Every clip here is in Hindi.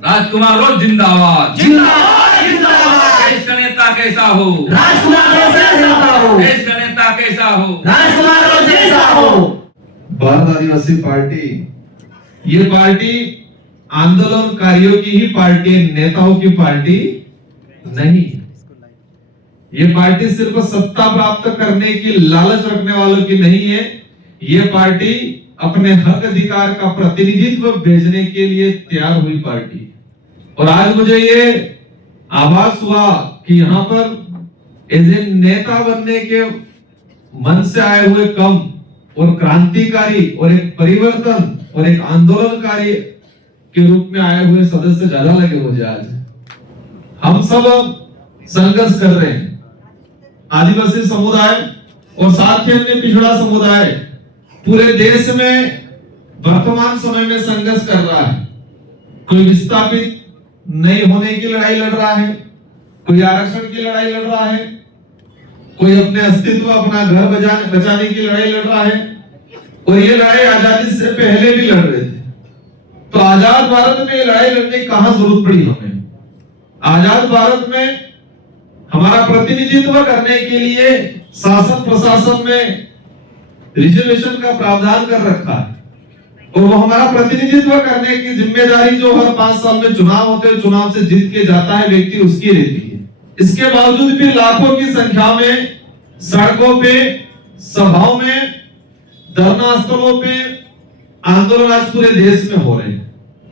राजकुमार रोज जिंदाबाद जिंदाबाद जिंदाबाद। देश का नेता कैसा हो, राजकुमार रोज जैसा हो, देश का नेता कैसा हो, राजकुमार रोज जैसा हो। भारत आदिवासी पार्टी, ये पार्टी आंदोलनकारियों की ही पार्टी है, नेताओं की पार्टी नहीं। ये पार्टी सिर्फ सत्ता प्राप्त करने की लालच रखने वालों की नहीं है। ये पार्टी अपने हक अधिकार का प्रतिनिधित्व भेजने के लिए तैयार हुई पार्टी है। और आज मुझे ये आभास हुआ कि यहाँ पर एज ए नेता बनने के मन से आए हुए कम और क्रांतिकारी और एक परिवर्तन और एक आंदोलनकारी के रूप में आए हुए सदस्य ज्यादा लगे मुझे। आज हम सब संघर्ष कर रहे हैं, आदिवासी समुदाय और साथ ही अन्य पिछड़ा समुदाय पूरे देश में वर्तमान समय में संघर्ष कर रहा है। कोई विस्थापित नहीं होने की लड़ाई लड़ रहा है, कोई आरक्षण की लड़ाई लड़ रहा है, कोई अपने अस्तित्व अपना घर बचाने की लड़ाई लड़ रहा है। और ये लड़ाई आजादी से पहले भी लड़ रहे थे। तो आजाद भारत में ये लड़ाई लड़ने की कहां जरूरत पड़ी हमें? आजाद भारत में हमारा प्रतिनिधित्व करने के लिए शासन प्रशासन में रिजर्वेशन का प्रावधान कर रखा है और वो हमारा प्रतिनिधित्व करने की जिम्मेदारी जो हर 5 साल में चुनाव होते हैं, चुनाव से जीत के जाता है व्यक्ति, उसकी रहती है। इसके बावजूद भी लाखों की संख्या में सड़कों पे, सभाओं में, धरना स्थलों पे आंदोलन आज पूरे देश में हो रहे हैं।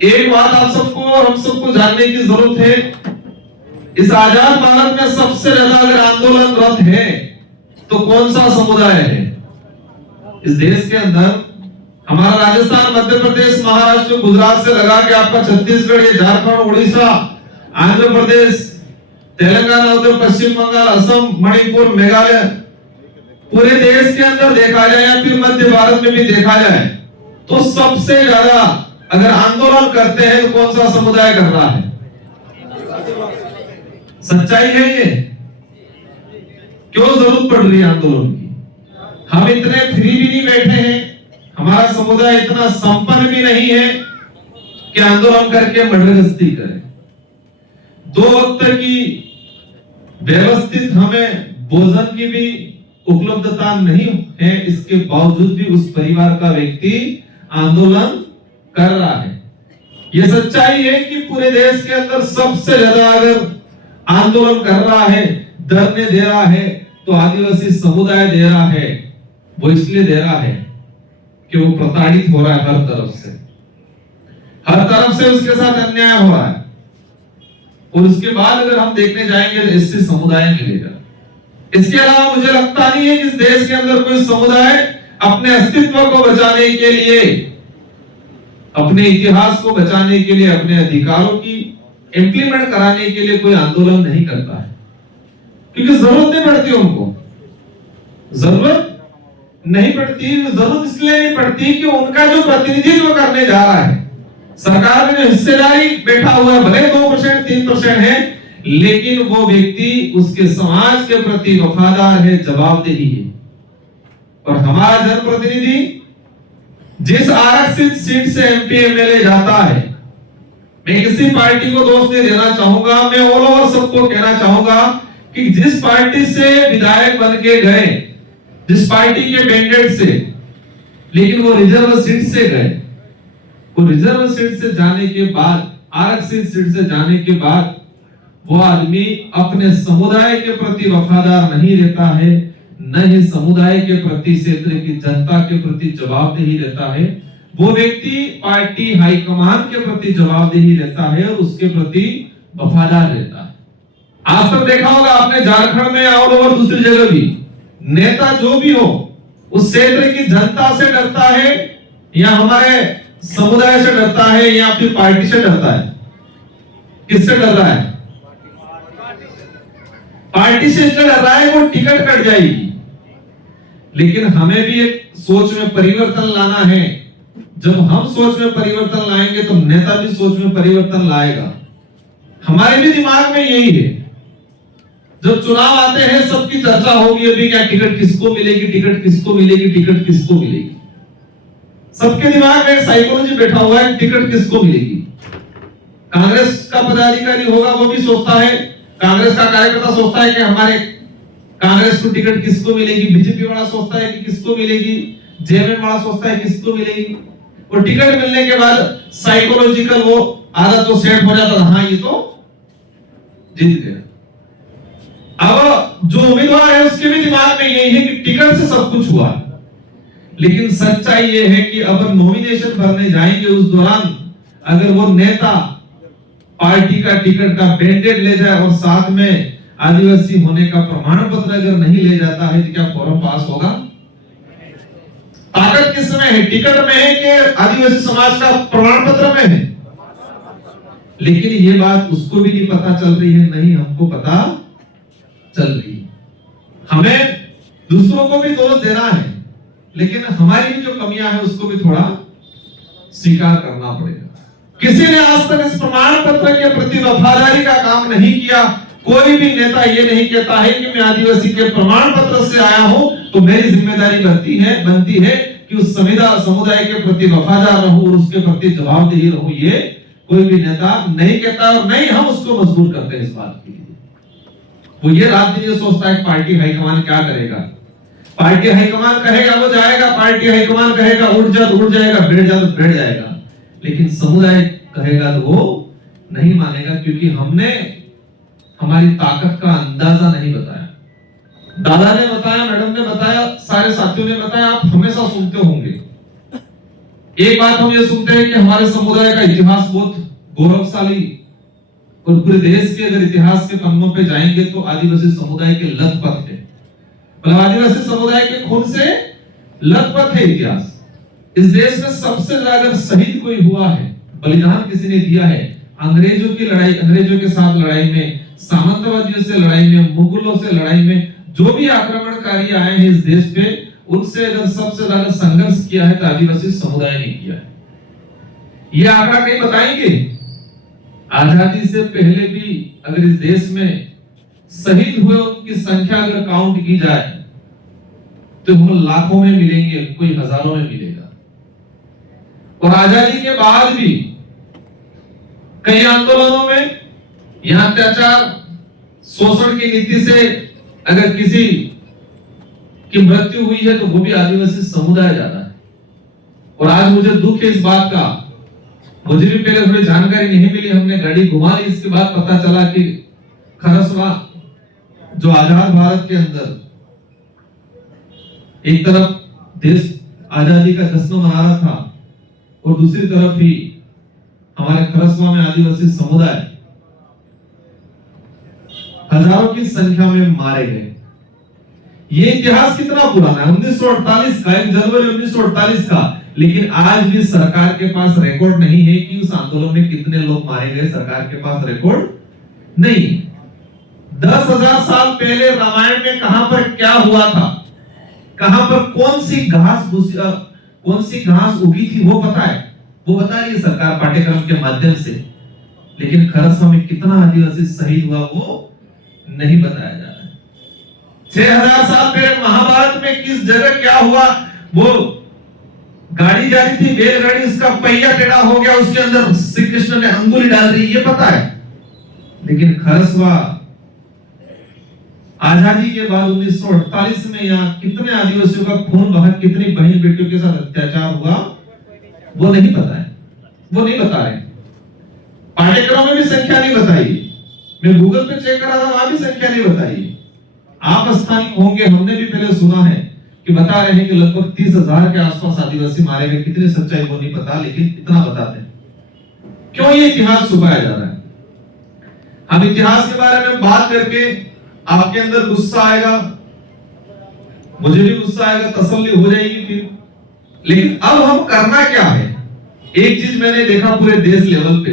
एक बात आप सबको और हम सबको जानने की जरूरत है, इस आजाद भारत में सबसे ज्यादा अगर आंदोलनरत है तो कौन सा समुदाय है? इस देश के अंदर हमारा राजस्थान, मध्य प्रदेश, महाराष्ट्र, गुजरात से लगा के आपका छत्तीसगढ़, झारखंड, उड़ीसा, आंध्र प्रदेश, तेलंगाना, उधर पश्चिम बंगाल, असम, मणिपुर, मेघालय, पूरे देश के अंदर देखा जाए या फिर मध्य भारत में भी देखा जाए तो सबसे ज्यादा अगर आंदोलन करते हैं तो कौन सा समुदाय कर रहा है? सच्चाई है ये। क्यों जरूरत पड़ रही है आंदोलन की? हम इतने फ्री भी नहीं बैठे हैं, हमारा समुदाय इतना संपन्न भी नहीं है कि आंदोलन करके मर्डरगस्ती करें। 2 वक्त की व्यवस्थित हमें भोजन की भी उपलब्धता नहीं है, इसके बावजूद भी उस परिवार का व्यक्ति आंदोलन कर रहा है। यह सच्चाई है कि पूरे देश के अंदर सबसे ज्यादा अगर आंदोलन कर रहा है, धरने दे रहा है तो आदिवासी समुदाय दे रहा है। वो इसलिए दे रहा है कि वो प्रताड़ित हो रहा है हर तरफ से उसके साथ अन्याय हो रहा है। और उसके बाद अगर हम देखने जाएंगे तो इससे समुदाय मिलेगा। इसके अलावा मुझे लगता नहीं है कि इस देश के अंदर कोई समुदाय अपने अस्तित्व को बचाने के लिए, अपने इतिहास को बचाने के लिए, अपने अधिकारों की इंप्लीमेंट कराने के लिए कोई आंदोलन नहीं करता है, क्योंकि जरूरत नहीं पड़ती उनको। जरूरत नहीं पड़ती, जरूरत इसलिए नहीं पड़ती कि उनका जो प्रतिनिधित्व करने जा रहा है, सरकार में जो हिस्सेदारी बैठा हुआ है, भले 2% 3% है, लेकिन वो व्यक्ति उसके समाज के प्रति वफादार है, जवाबदेही है। और हमारा जनप्रतिनिधि जिस आरक्षित सीट से एमपी एमएलए जाता है, मैं किसी पार्टी को दोष नहीं देना चाहूंगा, मैं ऑल ओवर सबको कहना चाहूंगा कि जिस पार्टी से विधायक बन के गए, जिस पार्टी के मैंडेट से, लेकिन वो रिजर्व सीट से गए, वो रिजर्व सीट से जाने के बाद, आरक्षित सीट से जाने के बाद वो आदमी अपने समुदाय के प्रति वफादार नहीं रहता है, न ही समुदाय के प्रति, क्षेत्र की जनता के प्रति जवाबदेही रहता है। वो व्यक्ति पार्टी हाईकमान के प्रति जवाबदेही रहता है और उसके प्रति वफादार रहता है। आज तक देखा होगा आपने, झारखंड में और दूसरी जगह भी, नेता जो भी हो उस क्षेत्र की जनता से डरता है या हमारे समुदाय से डरता है या फिर पार्टी से डरता है? किससे डर रहा है? पार्टी से इसलिए डर रहा है वो टिकट कट जाएगी। लेकिन हमें भी एक सोच में परिवर्तन लाना है। जब हम सोच में परिवर्तन लाएंगे तो नेता भी सोच में परिवर्तन लाएगा। हमारे भी दिमाग में यही है, जब चुनाव आते हैं सबकी चर्चा होगी अभी क्या टिकट किसको मिलेगी, टिकट किसको मिलेगी, टिकट किसको मिलेगी। सबके दिमाग में एक साइकोलॉजी बैठा हुआ है, टिकट किसको मिलेगी। कांग्रेस का पदाधिकारी होगा वो भी सोचता है, कांग्रेस का कार्यकर्ता सोचता है कि हमारे कांग्रेस को टिकट किसको मिलेगी, बीजेपी वाला सोचता है कि किसको मिलेगी, जेएमएम वाला सोचता है किसको मिलेगी। और टिकट मिलने के बाद साइकोलॉजिकल वो आदत तो सेट हो जाता है, हाँ ये तो जीत गया। अब जो उम्मीदवार है उसके भी दिमाग में यही है कि टिकट से सब कुछ हुआ, लेकिन सच्चाई ये है कि अब नॉमिनेशन भरने जाएंगे उस दौरान अगर वो नेता पार्टी का टिकट का बैंडेड ले जाए और साथ में आदिवासी होने का प्रमाण पत्र अगर नहीं ले जाता है तो क्या फॉर्म पास होगा? ताकत किस में है, टिकट में है कि आदिवासी समाज का प्रमाण पत्र में है? लेकिन ये बात उसको भी नहीं पता चल रही है, नहीं हमको पता चल रही है। हमें दूसरों को भी दोष देना है, लेकिन हमारी भी जो कमियां हैं उसको भी थोड़ा स्वीकार करना पड़ेगा। किसी ने आज तक इस प्रमाण पत्र के प्रति वफादारी का काम नहीं किया। कोई भी नेता ये नहीं कहता है कि मैं आदिवासी के प्रमाण पत्र से आया हूं तो मेरी जिम्मेदारी बनती है कि उस समुदाय के प्रति वफादार रहूं और उसके प्रति जवाबदेही रहूं। ये कोई भी नेता नहीं कहता और नहीं हम उसको मजबूर करते हैं इस बात के लिए। वो ये रात दिन ये सोचता है पार्टी हाईकमान क्या करेगा, पार्टी हाईकमान कहेगा वो जाएगा, पार्टी हाईकमान कहेगा उठ जा तो उठ जाएगा, बैठ जा तो बैठ जाएगा, लेकिन समुदाय कहेगा तो वो नहीं मानेगा, क्योंकि हमने हमारी ताकत का अंदाजा नहीं बताया। दादा ने बताया, मैडम ने बताया, सारे साथियों ने बताया, आप हमेशा सुनते होंगे। एक बात हम ये सुनते हैं कि हमारे समुदाय का इतिहास बहुत गौरवशाली, और पूरे देश के अगर इतिहास के पन्नों पे जाएंगे तो आदिवासी समुदाय के लथपथ है, मतलब आदिवासी समुदाय के खून से लथपथ है इतिहास। इस देश में सबसे ज्यादा शहीद कोई हुआ है, बलिदान किसी ने दिया है, अंग्रेजों की लड़ाई, अंग्रेजों के साथ लड़ाई में, सामंतवादियों से लड़ाई में, मुगलों से लड़ाई में, जो भी आक्रमणकारी आए हैं इस देश पे, उनसे अगर सबसे ज्यादा संघर्ष किया है तो आदिवासी समुदाय ने किया है। ये आंकड़ा कहीं बताएंगे? आजादी से पहले भी अगर इस देश में शहीद हुए उनकी संख्या अगर काउंट की जाए तो हम लाखों में मिलेंगे, कोई हजारों में मिलेगा। और आजादी के बाद भी कई आंदोलनों में यहां अत्याचार, शोषण की नीति से अगर किसी की मृत्यु हुई है तो वो भी आदिवासी समुदाय ज्यादा है। और आज मुझे दुख है इस बात का, मुझे भी पहले थोड़ी जानकारी नहीं मिली, हमने गाड़ी घुमा ली, इसके बाद पता चला कि खरसवा जो आजाद भारत के अंदर एक तरफ देश आजादी का जश्न मना रहा था और दूसरी तरफ ही हमारे खरसवा में आदिवासी समुदाय हजारों की संख्या में मारे गए। ये इतिहास कितना पुराना है, 1948 का, 1 जनवरी 1948 का, लेकिन आज भी सरकार के पास रिकॉर्ड नहीं है कि उस आंदोलन में कितने लोग मारे गए। सरकार के पास रिकॉर्ड नहीं। 10,000 साल पहले रामायण में कहां पर क्या हुआ था, कहां पर कौन सी घास उगी थी वो पता है, वो बता रही है सरकार पाठ्यक्रम के माध्यम से, लेकिन खरसवा में कितना आदिवासी शहीद हुआ वो नहीं बताया जा रहा है। 6,000 साल पहले महाभारत में किस जगह क्या हुआ, वो गाड़ी जा रही थी, बैलगाड़ी, उसका पहिया टेढ़ा हो गया, उसके अंदर श्री कृष्ण ने अंगुली डाल दी, ये पता है। लेकिन खरसवा आजादी के बाद 1948 में यहाँ कितने आदिवासियों का खून बहा, कितनी बहन बेटियों के साथ अत्याचार हुआ वो नहीं पता है, वो नहीं बता रहे। पाठ्यक्रम में भी संख्या नहीं बताई, मैं गूगल पे चेक करा था, वहां भी संख्या नहीं बताई। आप स्थानीय होंगे, हमने भी पहले सुना है कि बता रहे हैं कि लगभग 30,000 के आसपास आदिवासी मारे गए, कितनी सच्चाई वो नहीं पता, लेकिन इतना बताते हैं। क्यों ये इतिहास छुपाया जा रहा है? हम इतिहास के बारे में बात करके आपके अंदर गुस्सा आएगा, मुझे भी गुस्सा आएगा, तसल्ली हो जाएगी फिर, लेकिन अब हम करना क्या है? एक चीज मैंने देखा पूरे देश लेवल पे,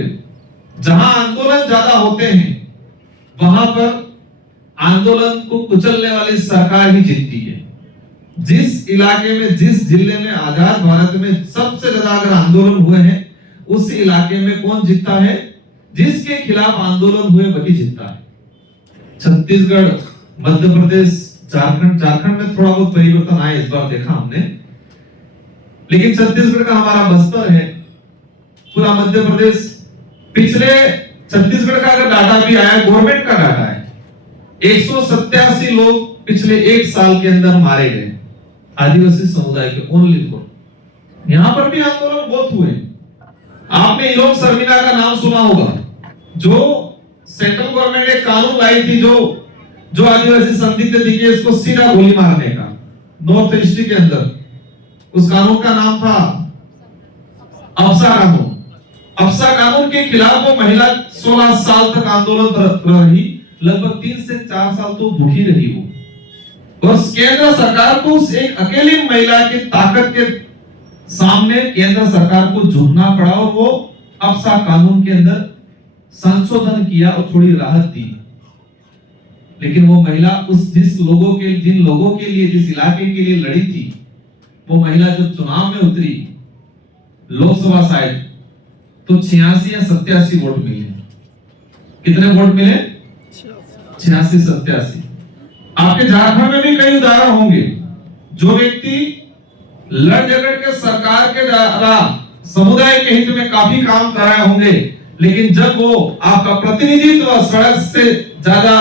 जहां आंदोलन ज्यादा होते हैं वहां पर आंदोलन को कुचलने वाली सरकार ही जीतती है। जिस इलाके में, जिस जिले में आजाद भारत में सबसे ज्यादा अगर आंदोलन हुए हैं, उस इलाके में कौन जीतता है? जिसके खिलाफ आंदोलन हुए वही जीतता है। छत्तीसगढ़, मध्य प्रदेश, झारखंड में थोड़ा बहुत परिवर्तन आया इस बार, देखा हमने, लेकिन छत्तीसगढ़ का हमारा बस्तर है, पूरा मध्य प्रदेश पिछले छत्तीसगढ़ का अगर डाटा भी आया, गवर्नमेंट का डाटा है, 187 लोग पिछले 1 साल के अंदर मारे गए आदिवासी समुदाय के, ओनली फॉर। यहां पर भी आंदोलन बहुत हुए। आपने इलोम शर्मिला का नाम सुना होगा, जो सेंट्रल गवर्नमेंट ने कानून लाई थी, जो आदिवासी संदिग्ध दिखे इसको सीधा गोली मारने का, नॉर्थ ईस्ट के अंदर। उस कानून का नाम था अप्सा कानून। अप्सा कानून के खिलाफ वो महिला 16 साल तक आंदोलन रही, लगभग 3 से 4 साल तो भूखी रही वो। और केंद्र सरकार को उस एक अकेली महिला की ताकत के सामने केंद्र सरकार को झुकना पड़ा, और वो अप्सा कानून के अंदर संशोधन किया और थोड़ी राहत दी। लेकिन वो महिला जिन लोगों के लिए, जिस इलाके के लिए लड़ी थी, वो महिला जब चुनाव में उतरी लोकसभा साइड, तो 86 या 87 वोट मिले। कितने वोट मिले? 86-87। आपके झारखंड में भी कई उदाहरण होंगे, जो व्यक्ति लड़ झगड़ के सरकार के द्वारा समुदाय के हित में काफी काम कर रहे होंगे, लेकिन जब वो आपका प्रतिनिधित्व सड़क से ज्यादा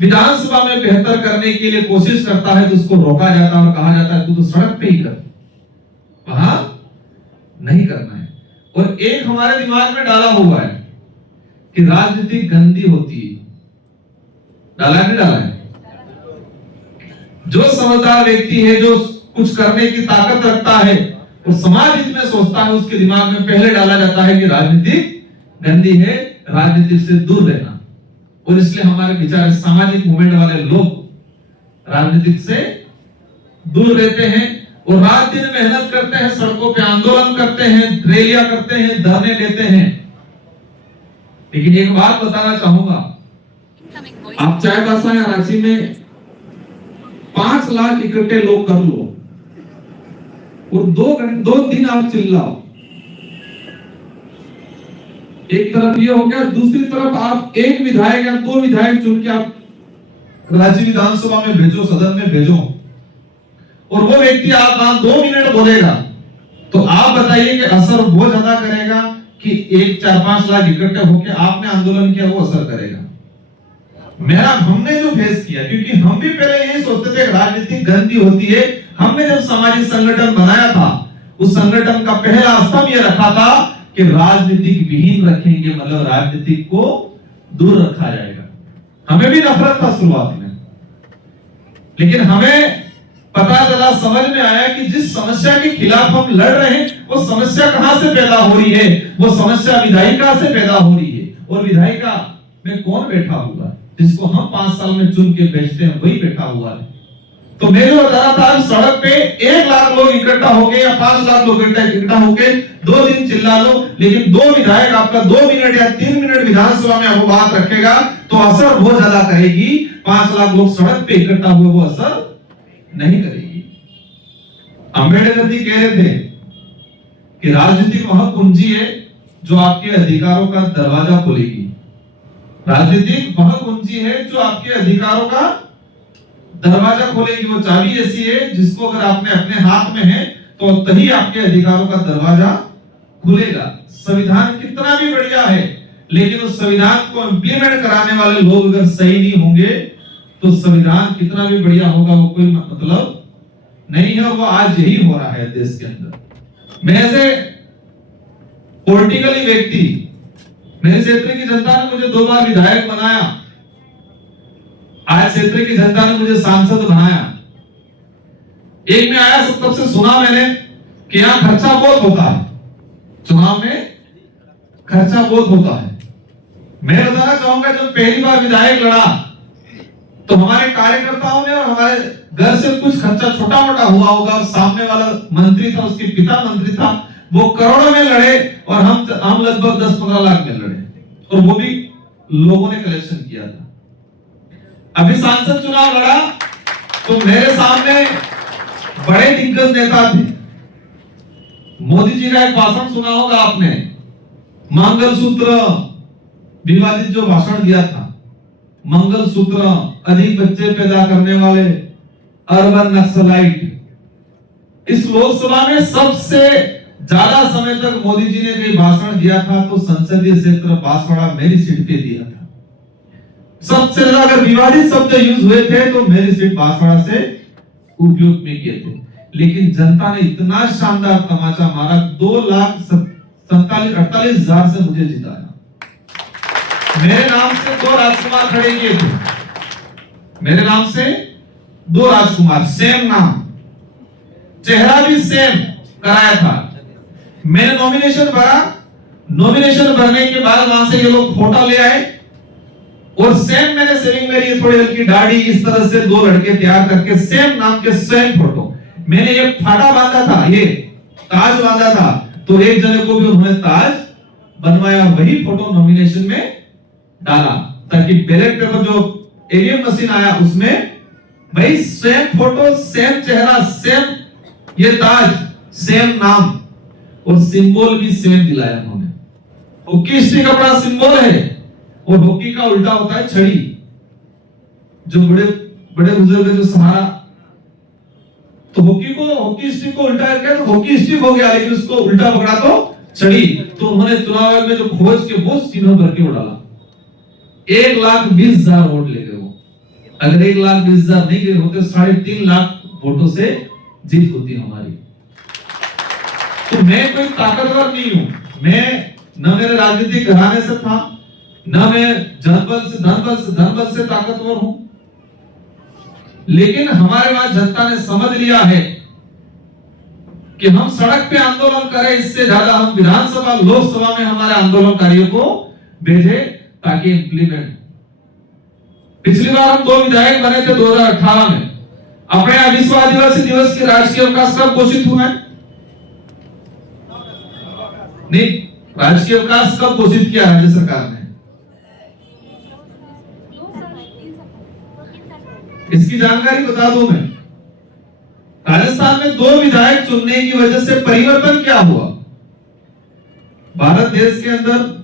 विधानसभा में बेहतर करने के लिए कोशिश करता है, तो उसको रोका जाता है और कहा जाता है तू तो सड़क पे ही कर, वहां नहीं करना है। और एक हमारे दिमाग में डाला हुआ है कि राजनीति गंदी होती है। डाला नहीं डाला है? जो समझदार व्यक्ति है, जो कुछ करने की ताकत रखता है और समाज हित में सोचता है, उसके दिमाग में पहले डाला जाता है कि राजनीति गंदी है, राजनीति से दूर रहना। और इसलिए हमारे विचार सामाजिक मूवमेंट वाले लोग राजनीति से दूर रहते हैं और रात दिन मेहनत करते हैं, सड़कों पे आंदोलन करते हैं, रैलियां करते हैं, धरने देते हैं। लेकिन एक बात बताना चाहूंगा, आप चाईबासा या रांची में 5 लाख इकट्ठे लोग कर लो और 2 दिन आप चिल्लाओ, एक तरफ ये हो गया, दूसरी तरफ आप एक विधायक या 2 विधायक चुन के आप राज्य विधानसभा में भेजो, सदन में भेजो, और वो व्यक्ति आप 2 मिनट बोलेगा, तो आप बताइए कि असर वो ज्यादा करेगा कि 1-4-5 लाख इकट्ठे होकर आपने आंदोलन किया, वो असर करेगा? हमने जो फेस किया, क्योंकि हम भी पहले यही सोचते थे राजनीति गंदी होती है। हमने जब सामाजिक संगठन बनाया था, उस संगठन का पहला स्तंभ ये रखा था कि राजनीतिक विहीन रखेंगे, मतलब राजनीतिक को दूर रखा जाएगा। हमें भी नफरत था शुरुआत में, लेकिन हमें पता चला, समझ में आया कि जिस समस्या के खिलाफ हम लड़ रहे हैं, वो समस्या कहां से पैदा हो रही है? वो समस्या विधायिका से पैदा हो रही है। और विधायिका में कौन बैठा हुआ है? जिसको हम 5 साल में चुन के भेजते हैं, वही बैठा हुआ है। तो मैं जो बता रहा था, सड़क पे 1 लाख लोग इकट्ठा हो गए या 5 लाख लोग इकट्ठा हो गए, 2 दिन चिल्ला लो, लेकिन 2 विधायक आपका 2 मिनट या 3 मिनट विधानसभा में वो बात रखेगा, तो असर बहुत ज्यादा करेगी। 5 लाख लोग सड़क पे इकट्ठा हुए, वो असर नहीं करेगी। अंबेडकर जी कह रहे थे कि राजनीति वह कुंजी है जो आपके अधिकारों का दरवाजा खोलेगी। राजनीति वह कुंजी है जो आपके अधिकारों का दरवाजा खोलेगी। वो चाबी ऐसी है जिसको अगर आपने अपने हाथ में है, तो तभी आपके अधिकारों का दरवाजा खुलेगा। संविधान कितना भी बढ़िया है, लेकिन उस संविधान को इंप्लीमेंट कराने वाले लोग अगर सही नहीं होंगे, तो संविधान कितना भी बढ़िया होगा, वो कोई मतलब नहीं है। वो आज यही हो रहा है देश के अंदर। मैं ऐसे पॉलिटिकली व्यक्ति, मेरे क्षेत्र की जनता ने मुझे 2 बार विधायक बनाया, आज क्षेत्र की जनता ने मुझे सांसद बनाया। एक में आया, तब से सुना मैंने कि यहां खर्चा बहुत होता है, चुनाव में खर्चा बहुत होता है। मैं बताना चाहूंगा, जब पहली बार विधायक लड़ा, तो हमारे कार्यकर्ताओं ने और हमारे घर से कुछ खर्चा छोटा मोटा हुआ होगा। सामने वाला मंत्री था, उसके पिता मंत्री था, वो करोड़ों में लड़े और हम लगभग 10-15 लाख में लड़े, और वो भी लोगों ने कलेक्शन किया था। अभी सांसद चुनाव लड़ा, तो मेरे सामने बड़े दिग्गज नेता थे। मोदी जी का एक भाषण सुना होगा आपने, मंगलसूत्र विवादित जो भाषण दिया था, मंगलसूत्र, अधिक बच्चे पैदा करने वाले, अर्बन नक्सलाइट। इस लोकसभा में सबसे ज्यादा समय तक मोदी जी ने कहीं भाषण दिया था तो संसदीय क्षेत्र बांसवाड़ा मेरी सीट पे दिया था। सबसे ज्यादा अगर विवादित शब्द यूज हुए थे तो मेरी सीट बांसवाड़ा से उपयोग में किए थे। लेकिन जनता ने इतना शानदार तमाचा मारा, 2,47,48,000 से मुझे जिताया। मेरे नाम से 2 राजकुमार खड़े किए थे, मेरे नाम से 2 राजकुमार, सेम नाम, चेहरा भी सेम कराया था। मैंने नॉमिनेशन भरा, नॉमिनेशन भरने के बाद वहां से ये लोग फोटो ले आए और सेम मैंने सेविंग मेरी थोड़ी हल्की दाढ़ी, इस तरह से 2 लड़के तैयार करके सेम नाम के सेम फोटो, मैंने एक फाटा बांधा था, ये ताज बांधा था, तो एक जने को भी उन्होंने ताज बनवाया, वही फोटो नॉमिनेशन में डाला ताकि बैलेट पेपर जो ईवीएम मशीन आया उसमें भाई सेम फोटो, सेम चेहरा, सेम ये ताज, सेम नाम और सिंबल भी सेम दिलाया उन्होंने। हॉकी स्टिक का बड़ा सिंबल है और हॉकी का उल्टा होता है छड़ी, जो बड़े बड़े बुजुर्ग जो सहारा, तो हॉकी स्टिक को उल्टा करके तो हॉकी स्टिक हो गया, लेकिन उसको उल्टा पकड़ा तो छड़ी। तो उन्होंने चुनाव आयोग में जो खोज के वो चिन्ह भर के उड़ाला। 1,20,000 वोट ले गए वो। अगर 1,20,000 नहीं गए होते 3.5 लाख वोटों से जीत होती हमारी। तो मैं कोई ताकतवर नहीं हूं, मैं न मेरे राजनीतिक घराने से था, न मैं धनबल से ताकतवर हूं, लेकिन हमारे वहां जनता ने समझ लिया है कि हम सड़क पे आंदोलन करें, इससे ज्यादा हम विधानसभा लोकसभा में हमारे आंदोलनकारियों को भेजे ताकि इंप्लीमेंट। पिछली बार हम 2 विधायक बने थे 2018 में। अपने यहाँ विश्व आदिवासी दिवस के राजकीय अवकाश कब घोषित हुआ है? नहीं, राजकीय अवकाश कब घोषित किया राज्य सरकार ने? इसकी जानकारी बता दूं मैं। राजस्थान में 2 विधायक चुनने की वजह से परिवर्तन क्या हुआ? भारत देश के अंदर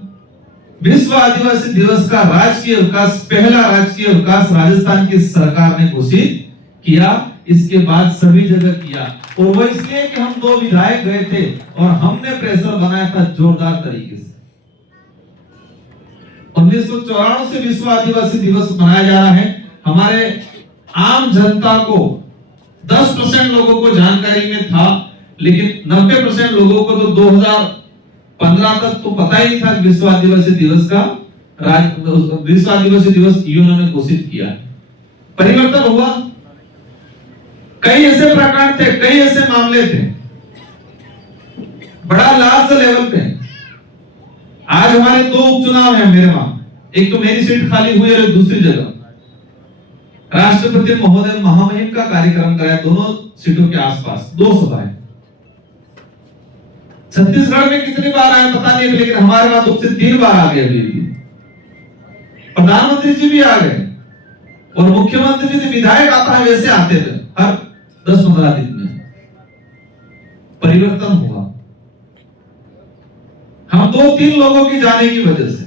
विश्व आदिवासी दिवस का राजकीय अवकाश, पहला राजकीय अवकाश राजस्थान की सरकार ने घोषित किया, इसके बाद सभी जगह किया। और वो इसलिए कि हम 2 विधायक गए थे और हमने प्रेशर बनाया था जोरदार तरीके से। 1994 से विश्व आदिवासी दिवस मनाया जा रहा है। हमारे आम जनता को 10% लोगों को जानकारी में था, लेकिन 90% लोगों को तो 2015 तक तो पता ही नहीं था विश्व आदिवासी दिवस का विश्व आदिवासी दिवस यूएन ने घोषित किया। परिवर्तन हुआ। कई ऐसे प्रकरण थे, कई ऐसे मामले थे बड़ा लार्ज लेवल पे। आज हमारे 2 उपचुनाव हैं मेरे वहां, एक तो मेरी सीट खाली हुई और दूसरी जगह राष्ट्रपति महोदय महामहिम का कार्यक्रम कराया दोनों सीटों के आसपास, 2 सभाएं। छत्तीसगढ़ में कितनी बार आए पता नहीं, लेकिन हमारे वहां 2 से 3 बार आ गए। प्रधानमंत्री जी भी आ गए और मुख्यमंत्री जी विधायक आता है वैसे आते थे हर 10-15 दिन में। परिवर्तन हुआ हम 2-3 लोगों की जाने की वजह से।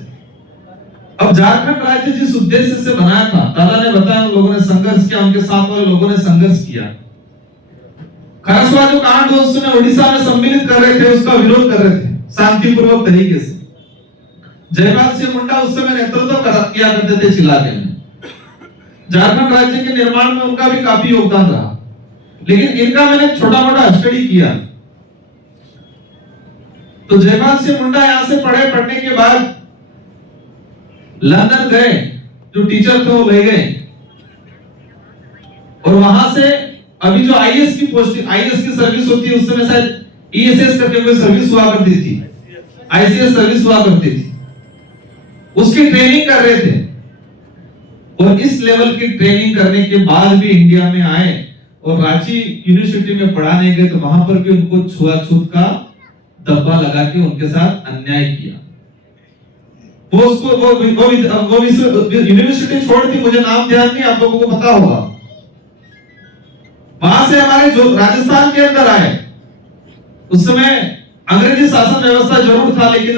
अब झारखंड राज्य जिस उद्देश्य से बनाया था, दादा ने बताया, उन लोगों ने संघर्ष किया, उनके साथ वाले लोगों ने संघर्ष किया। खरसवा जो कांड उस समय उड़ीसा में सम्मिलित कर रहे थे, उसका विरोध कर रहे थे शांतिपूर्वक तरीके से। जयपाल सिंह मुंडा उस समय नेतृत्व किया करते थे चिल्लाने में। झारखंड राज्य के निर्माण में उनका भी काफी योगदान रहा, लेकिन इनका मैंने छोटा मोटा स्टडी किया। तो जयपाल सिंह मुंडा यहां से पढ़ने के बाद लंदन गए, जो टीचर थे वो ले गए और वहां से अभी जो आईएएस की पोस्टिंग, आईएएस की सर्विस होती है, उस समय शायद ईएसएस करके कोई सर्विस हुआ करती थी, आईसीएस सर्विस हुआ करती थी, उसकी ट्रेनिंग कर रहे थे। और इस लेवल की ट्रेनिंग करने के बाद भी इंडिया में आए और रांची यूनिवर्सिटी में पढ़ाने गए, तो वहां पर भी उनको छुआछूत का दब्बा लगा के उनके साथ अन्याय किया। वो उसको वो यूनिवर्सिटी छोड़ दी, मुझे नाम ध्यान नहीं, आप लोगों को पता होगा। वहां से हमारे जो राजस्थान के अंदर आए, उस समय अंग्रेजी शासन व्यवस्था जरूर था, लेकिन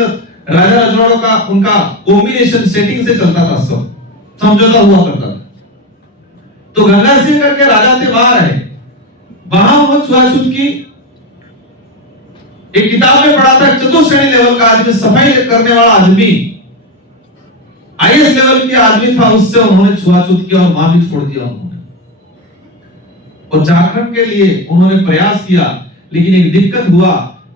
राजा रजवाड़ों का उनका कॉम्बिनेशन सेटिंग से चलता था, सब समझौता हुआ करता था। तो गंगा सिंह करके राजा थे, वहां आए, वहां वो छुआछूत की एक किताब में पढ़ा था, चतुर्श्रेणी लेवल का आदमी, सफाई करने वाला आदमी, आईएएस लेवल के आदमी था, उससे उन्होंने छुआछूत किया और वहां भी छोड़ दिया उन्होंने। और झारखंड के लिए उन्होंने प्रयास किया, लेकिन एक दिक्कत हुआ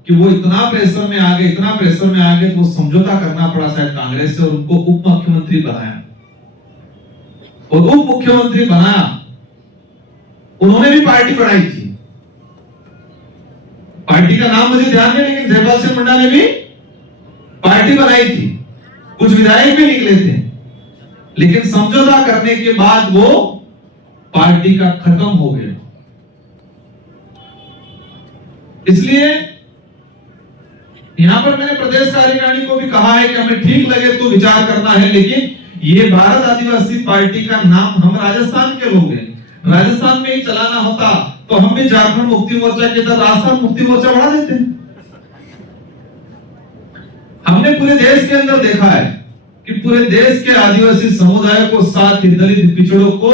कि वो इतना प्रेशर में आ गए तो वो समझौता करना पड़ा शायद कांग्रेस से, और उनको उप मुख्यमंत्री बनाया। और उप मुख्यमंत्री बनाया, उन्होंने भी पार्टी बनाई थी, पार्टी का नाम मुझे ध्यान नहीं, लेकिन जयपाल सिंह मुंडा ने भी पार्टी बनाई थी, कुछ विधायक भी निकले थे, लेकिन समझौता करने के बाद वो पार्टी का खत्म हो गया। इसलिए यहां पर मैंने प्रदेश कार्यकारिणी को भी कहा है कि हमें ठीक लगे तो विचार करना है, लेकिन ये भारत आदिवासी पार्टी का नाम, हम राजस्थान के लोग हैं, राजस्थान में ही चलाना होता तो हम भी झारखंड मुक्ति मोर्चा के तरह राजस्थान मुक्ति मोर्चा बढ़ा देते। हमने पूरे देश के अंदर देखा है कि पूरे देश के आदिवासी समुदाय को, साथ ही दलित पिछड़ों को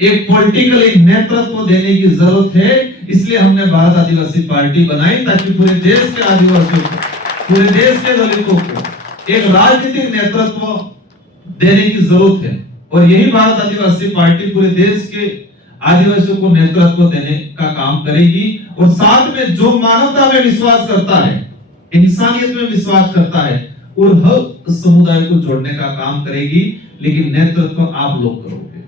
एक पॉलिटिकली नेतृत्व देने की जरूरत है। इसलिए हमने भारत आदिवासी पार्टी बनाई, ताकि पूरे देश के आदिवासियों को, पूरे देश के दलितों को एक राजनीतिक नेतृत्व देने की जरूरत है। और यही भारत आदिवासी पार्टी पूरे देश के आदिवासियों को नेतृत्व देने का काम करेगी। और साथ में जो मानवता में विश्वास करता है, इंसानियत में विश्वास करता है, और हर समुदाय को जोड़ने का काम करेगी, लेकिन नेतृत्व आप लोग करोगे।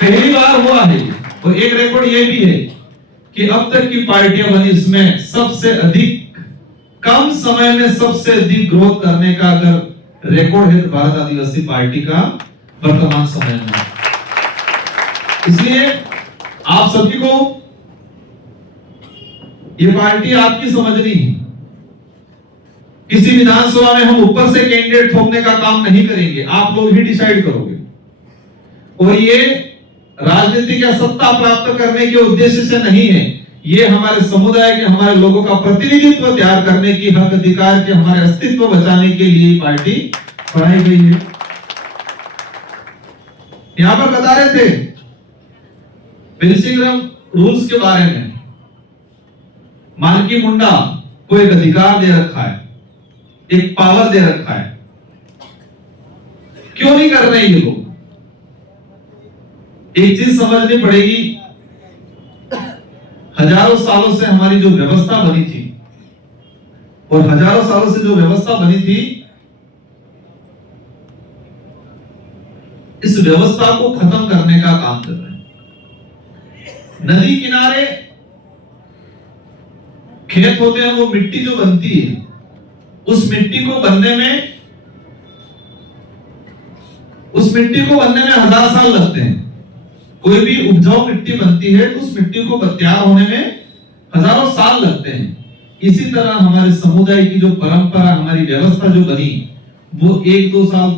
पहली बार हुआ है, और एक रिकॉर्ड ये भी है कि अब तक की पार्टियां बनी, इसमें सबसे अधिक कम समय में सबसे अधिक ग्रोथ करने का अगर रिकॉर्ड है तो भारत आदिवासी पार्टी का वर्तमान समय में। इसलिए आप सभी को ये पार्टी आपकी समझनी है। किसी विधानसभा में हम ऊपर से कैंडिडेट ठोकने का काम नहीं करेंगे, आप लोग ही डिसाइड करोगे। और ये राजनीति का सत्ता प्राप्त करने के उद्देश्य से नहीं है, ये हमारे समुदाय के, हमारे लोगों का प्रतिनिधित्व तैयार करने की, हक अधिकार के, हमारे अस्तित्व बचाने के लिए पार्टी बनाई गई है। यहां पर बता रहे थे विल्सिंग्टन रूल्स के बारे में, मालकी मुंडा को एक अधिकार दे रखा है, एक पावर दे रखा है। क्यों नहीं कर रहे ये लोग? एक चीज समझनी पड़ेगी, हजारों सालों से हमारी जो व्यवस्था बनी थी, और हजारों सालों से जो व्यवस्था बनी थी, इस व्यवस्था को खत्म करने का काम कर रहे हैं। नदी किनारे खेत होते हैं, वो मिट्टी जो बनती है, उस मिट्टी को बनने में 1000 साल लगते हैं। कोई भी उपजाऊ मिट्टी बनती है तो उस मिट्टी को तैयार होने में हजारों साल लगते हैं। इसी तरह हमारे समुदाय की जो परंपरा, हमारी व्यवस्था जो बनी, वो 1-2 साल,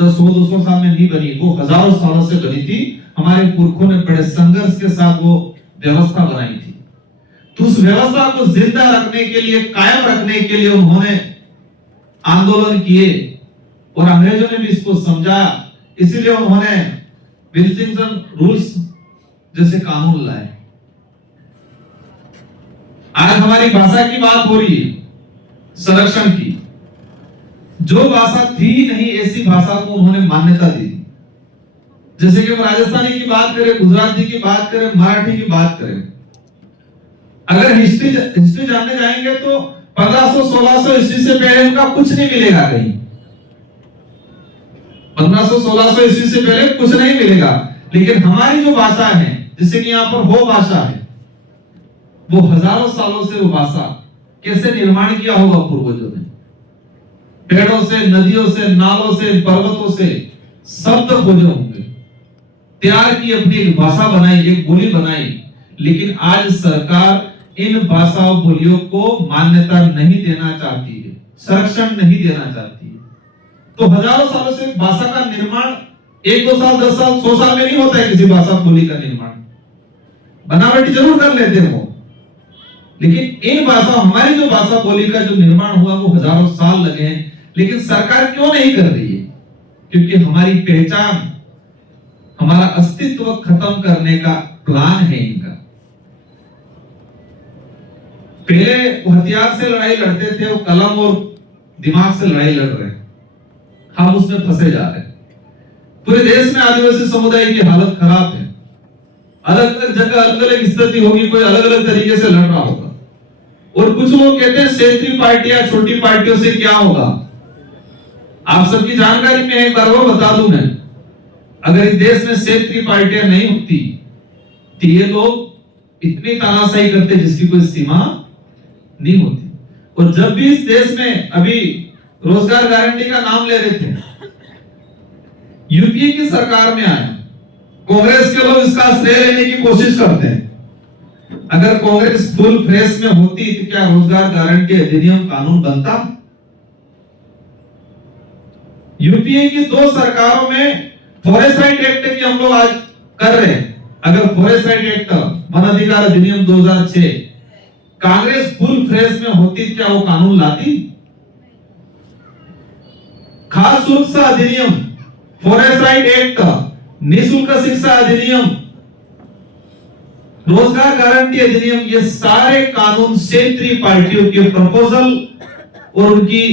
100-200 साल में नहीं बनी, वो हजारों सालों से बनी थी। हमारे पुरखों ने बड़े संघर्ष के साथ वो व्यवस्था बनाई थी। तो उस व्यवस्था को जिंदा रखने के लिए, कायम रखने के लिए उन्होंने आंदोलन किए, और अंग्रेजों ने भी इसको समझा। इसीलिए उन्होंने विल्सिंग्टन रूल्स जैसे कानून लाए। आज हमारी भाषा की बात हो रही है, संरक्षण की। जो भाषा थी ही नहीं, ऐसी भाषा को उन्होंने मान्यता दी। जैसे कि हम राजस्थानी की बात करें, गुजराती की बात करें, मराठी की बात करें, अगर हिस्ट्री जानने जाएंगे तो 1500-1600 ईस्वी से पहले उनका कुछ नहीं मिलेगा कहीं। 1500-1600 ईस्वी से पहले कुछ नहीं मिलेगा। लेकिन हमारी जो भाषा है, जैसे कि यहाँ पर हो भाषा है, वो हजारों सालों से वो भाषा कैसे निर्माण किया होगा पूर्वजों ने, पेड़ों से, नदियों से, नालों से, पर्वतों से शब्द खोजे होंगे, तैयार की, अपनी एक भाषा बनाई, एक बोली बनाई। लेकिन आज सरकार इन भाषा और बोलियों को मान्यता नहीं देना चाहती है, संरक्षण नहीं देना चाहती है। तो हजारों सालों से भाषा का निर्माण 1-2 साल, 10 साल, 100 साल में नहीं होता है किसी भाषा बोली का निर्माण। बनावटी जरूर कर लेते हैं वो, लेकिन इन भाषा, हमारी जो भाषा बोली का जो निर्माण हुआ वो हजारों साल लगे हैं। लेकिन सरकार क्यों नहीं कर रही है? क्योंकि हमारी पहचान, हमारा अस्तित्व खत्म करने का प्लान है इनका। पहले वो हथियार से लड़ाई लड़ते थे, वो कलम और दिमाग से लड़ाई लड़ रहे हैं, हम उसमें फंसे जा रहे हैं। पूरे देश में आदिवासी समुदाय की हालत खराब है, अलग अलग जगह अलग अलग स्थिति होगी, कोई अलग अलग तरीके से लड़ रहा होगा। और कुछ लोग कहते हैं क्षेत्रीय पार्टियां, छोटी पार्टियों से क्या होगा। आप सबकी जानकारी में एक बार वो बता दूं मैं, अगर इस देश में क्षेत्रीय पार्टियां नहीं होती तो ये लोग इतनी तानाशाही करते जिसकी कोई सीमा नहीं होती। और जब भी इस देश में अभी रोजगार गारंटी का नाम ले रहे थे, यूपीए की सरकार में आया, कांग्रेस के लोग इसका श्रेय लेने की कोशिश करते हैं। अगर कांग्रेस फुल फ्रेश में होती तो क्या रोजगार गारंटी अधिनियम कानून बनता? यूपीए की 2 सरकारों में फॉरेस्ट राइट एक्ट की हम लोग आज कर रहे हैं। अगर फॉरेस्ट राइट एक्ट, वन अधिकार अधिनियम 2006 कांग्रेस फुल फ्रेश में होती क्या वो कानून लाती? खाद्य सुरक्षा अधिनियम, फॉरेस्ट राइट एक्ट, निःशुल्क शिक्षा अधिनियम, रोजगार गारंटी अधिनियम, ये सारे कानून क्षेत्रीय पार्टियों के प्रपोजल और उनकी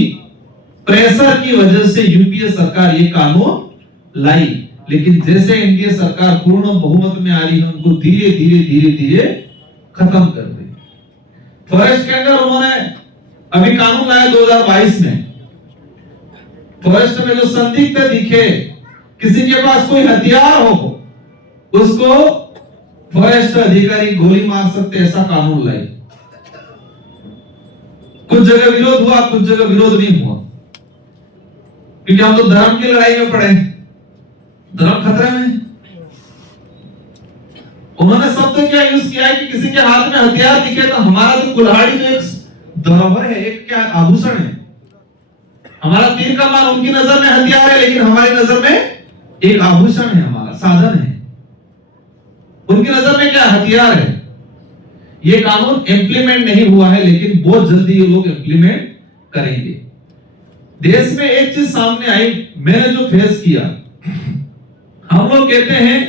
प्रेशर की वजह से यूपीए सरकार ये कानून लाई। लेकिन जैसे एनडीए सरकार पूर्ण बहुमत में आ रही है, उनको धीरे धीरे खत्म कर दी। फॉरेस्ट के अंदर उन्होंने अभी कानून लाया 2022 में, फॉरेस्ट में जो संदिग्ध दिखे, किसी के पास कोई हथियार हो, उसको फॉरेस्ट अधिकारी गोली मार सकते, ऐसा कानून लाए। कुछ जगह विरोध हुआ, कुछ जगह विरोध नहीं हुआ, क्योंकि हम तो धर्म की लड़ाई में पड़े, धर्म खतरे में। उन्होंने शब्द क्या यूज किया है कि किसी के हाथ में हथियार दिखे तो हमारा तो कुल्हाड़ी तो एक धरोहर है, एक क्या आभूषण है। हमारा तीर का मान उनकी नजर में हथियार है, लेकिन हमारी नजर में एक आभूषण है, हमारा साधन है। उनकी नजर में क्या हथियार है। ये कानून इंप्लीमेंट नहीं हुआ है, लेकिन बहुत जल्दी ये लोग इंप्लीमेंट करेंगे। देश में एक चीज सामने आई, मैंने जो फेस किया, हम लोग कहते हैं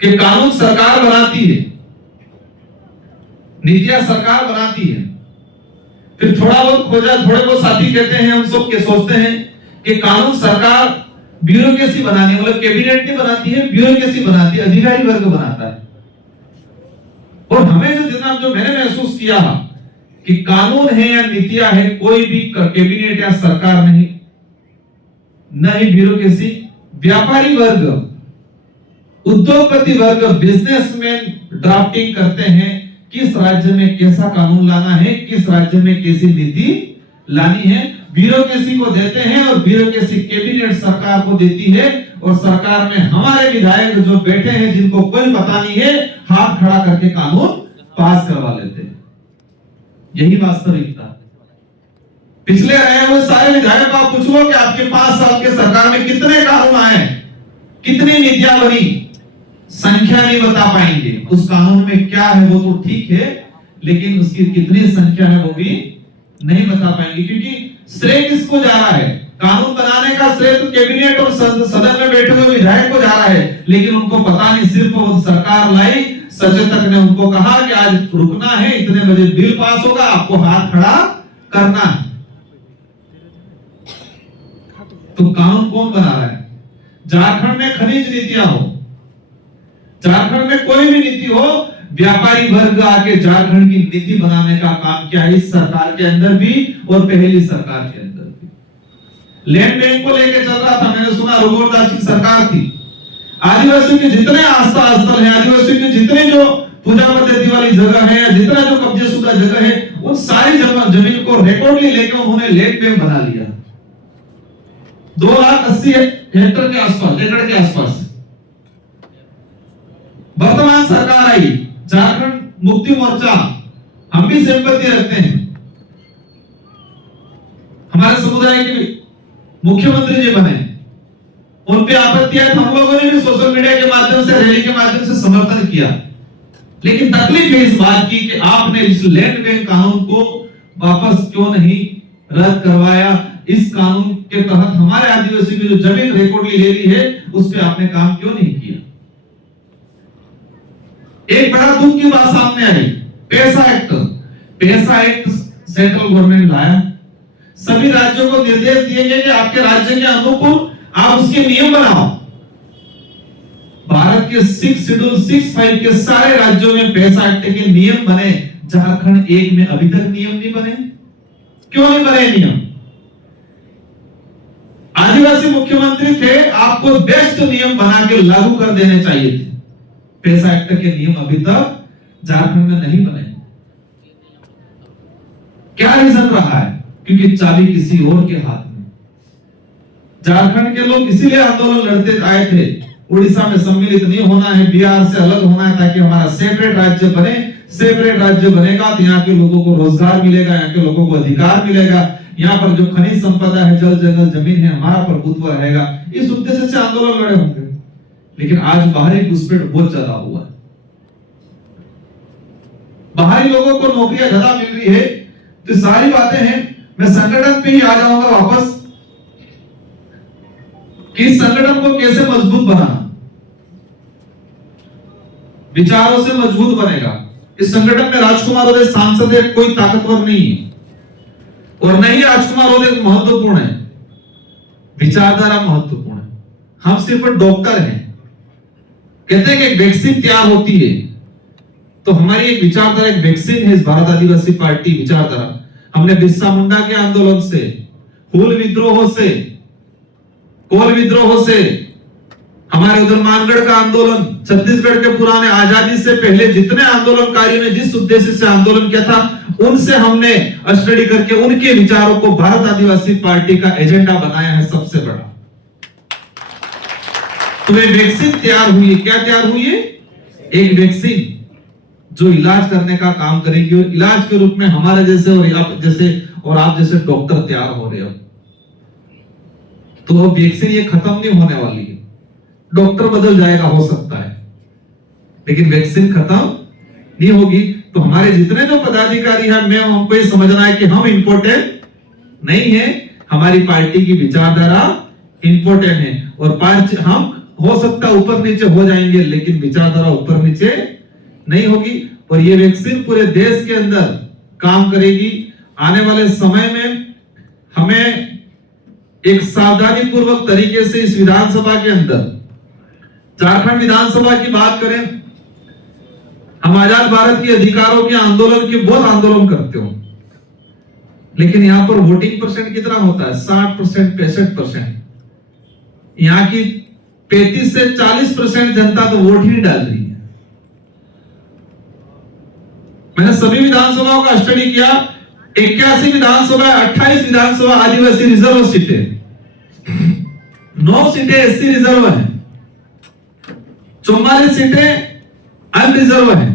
कि कानून सरकार बनाती है, नीतियां सरकार बनाती है। फिर थोड़ा बहुत खोजा, थोड़े बहुत साथी कहते हैं, हम सब के सोचते हैं कि कानून सरकार ब्यूरोक्रेसी बनानी है, मतलब कैबिनेट नहीं बनाती है, ब्यूरोक्रेसी बनाती है, अधिकारी वर्ग बनाता है। और हमें जो मैंने महसूस किया कि कानून है या नीतियां है, कोई भी कैबिनेट या सरकार नहीं, न ही ब्यूरोक्रेसी, व्यापारी वर्ग, उद्योगपति वर्ग, बिजनेसमैन ड्राफ्टिंग करते हैं, किस राज्य में कैसा कानून लाना है, किस राज्य में कैसी नीति लानी है, ब्यूरोक्रेसी को देते हैं और ब्यूरोक्रेसी कैबिनेट सरकार को देती है। और सरकार में हमारे विधायक जो बैठे हैं, जिनको कोई पता नहीं है, हाथ खड़ा करके कानून पास करवा लेते हैं। यही वास्तविकता। पिछले रहे हुए सारे विधायक को आप पूछ लो कि आपके 5 साल के सरकार में कितने कानून आए, कितनी नीतियां बनी, संख्या नहीं बता पाएंगे। उस कानून में क्या है वो तो ठीक है, लेकिन उसकी कितनी संख्या है वो भी नहीं बता पाएंगे। क्योंकि श्रेय किसको जा रहा है? कानून बनाने का श्रेय तो कैबिनेट और सदन में बैठे हुए विधायक को जा रहा है, लेकिन उनको पता नहीं, सिर्फ वो सरकार लाई, सचेतक ने उनको कहा कि आज रुकना है, इतने बजे बिल पास होगा, आपको हाथ खड़ा करना है। तो कानून कौन बना रहा है? झारखंड में खनिज नीतियां हो, झारखंड में कोई भी नीति हो, व्यापारी वर्ग आके झारखंड की नीति बनाने का काम किया है, इस सरकार के अंदर भी और पहली सरकार के अंदर भी। लैंड बैंक को लेके चल रहा था, मैंने सुना रघुवर दास की सरकार थी। आदिवासियों के जितने आस्था स्थल है, आदिवासियों के जितने जो पूजा पद्धति वाली जगह है, जितना जो कब्जे शुदा जगह है, उन सारी जमीन को रिकॉर्डली लेकर उन्होंने लैंड बैंक बना लिया। 2,80,000 हेक्टेयर के आसपास, एकड़ के आसपास। वर्तमान सरकार आई, झारखंड मुक्ति मोर्चा, हम भी सिंपैथी रखते हैं। हमारे समुदाय के मुख्यमंत्री जी बने, उन पे आपत्ति है, हम लोगों ने भी सोशल मीडिया के माध्यम से, रैली के माध्यम से समर्थन किया। लेकिन तकलीफ है इस बात की कि आपने इस लैंड बैंक कानून को वापस क्यों नहीं रद्द करवाया। इस कानून के तहत हमारे आदिवासी की जो जमीन रिकॉर्डली ले ली है, उस पे आपने काम क्यों नहीं किया। एक बड़ा दुख की बात सामने आई, पैसा एक्ट। पैसा एक्ट सेंट्रल गवर्नमेंट लाया, सभी राज्यों को निर्देश दिए गए कि आपके राज्य के अनुकूल आप उसके नियम बनाओ। भारत के 6 शेड्यूल 6(5) के सारे राज्यों में पैसा एक्ट के नियम बने, झारखंड एक में अभी तक नियम नहीं बने। क्यों नहीं बने नियम? आदिवासी मुख्यमंत्री थे, आपको बेस्ट नियम बना के लागू कर देने चाहिए थे। पैसा एक्ट के नियम अभी तक झारखंड में नहीं बने। क्या रीजन रहा है? क्योंकि चाबी किसी और के हाथ में। झारखंड के लोग इसीलिए आंदोलन लड़ते आए थे, उड़ीसा में सम्मिलित नहीं होना है, बिहार से अलग होना है, ताकि हमारा सेपरेट राज्य बने। सेपरेट राज्य बनेगा तो यहाँ के लोगों को रोजगार मिलेगा, यहाँ के लोगों को अधिकार मिलेगा, यहाँ पर जो खनिज संपदा है, जल जंगल जमीन है, हमारा प्रभुत्व रहेगा। इस उद्देश्य से आंदोलन लड़े होंगे। लेकिन आज बाहरी घुसपैठ बहुत ज्यादा हुआ है, बाहरी लोगों को नौकरियां ज्यादा मिल रही है, तो सारी बातें हैं। मैं संगठन पे ही आ जाऊंगा वापस कि संगठन को कैसे मजबूत बनाना, विचारों से मजबूत बनेगा। इस संगठन में राजकुमार ओदे सांसद है, कोई ताकतवर नहीं है, और नहीं राजकुमार ओदे महत्वपूर्ण है, विचारधारा महत्वपूर्ण है। हम सिर्फ डॉक्टर हैं। कहते हैं कि एक वैक्सीन तैयार होती है, तो हमारी एक विचारधारा, एक वैक्सीन है इस भारत आदिवासी पार्टी विचारधारा। हमने बिरसा मुंडा के आंदोलन से, हूल विद्रोह से, कोल विद्रोह से, हमारे उधर मानगढ़ का आंदोलन, छत्तीसगढ़ के पुराने आजादी से पहले जितने आंदोलनकारियों ने जिस उद्देश्य से आंदोलन किया था, उनसे हमने स्टडी करके उनके विचारों को भारत आदिवासी पार्टी का एजेंडा बनाया है सबसे बड़ा। तो ये वैक्सीन तैयार हुई है। क्या तैयार हुई है? एक वैक्सीन जो इलाज करने का काम करेगी, और इलाज के रूप में हमारे जैसे और आप जैसे डॉक्टर तैयार हो रहे हो। तो वो वैक्सीन ये खत्म नहीं होने वाली है। डॉक्टर बदल जाएगा हो सकता है, लेकिन वैक्सीन खत्म नहीं होगी। तो हमारे जितने जो पदाधिकारी हैं, मैं हमको ये समझना है कि हम इंपॉर्टेंट नहीं है, हमारी पार्टी की विचारधारा इंपॉर्टेंट है। और हम हो सकता ऊपर नीचे हो जाएंगे, लेकिन विचारधारा ऊपर नीचे नहीं होगी। और ये वैक्सीन पूरे देश के अंदर काम करेगी। आने वाले समय में हमें एक सावधानी पूर्वक तरीके से इस विधानसभा के अंदर, झारखंड विधानसभा की बात करें, हम आजाद भारत के अधिकारों के आंदोलन के बहुत आंदोलन करते हो, लेकिन यहां पर वोटिंग परसेंट कितना होता है? 60%, 65%। यहां की 35 से 40% जनता तो वोट ही नहीं डाल रही है। मैंने सभी विधानसभाओं का स्टडी किया। 81 विधानसभा, 28 विधानसभा आदिवासी रिजर्व सीटें, 9 सीटें एससी रिजर्व है, 44 सीटें अनरिजर्व है।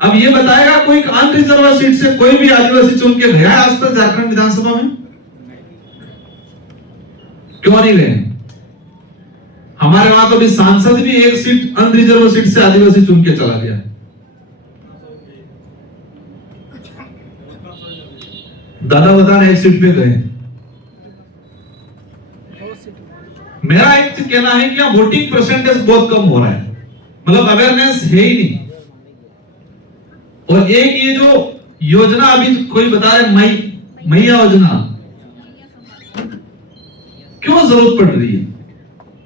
अब ये बताएगा कोई अनरिजर्व सीट से कोई भी आदिवासी चुन के गया आज तक झारखंड विधानसभा में? क्यों नहीं गए? हमारे वहां तो भी सांसद भी एक सीट अनरिजर्व सीट से आदिवासी चुन के चला गया। दादा बता एक सीट पे गए। मेरा एक कहना है कि यहाँ वोटिंग परसेंटेज बहुत कम हो रहा है, मतलब अवेयरनेस है ही नहीं। और एक ये जो योजना अभी कोई बता रहे, मैया योजना, क्यों जरूरत पड़ रही है?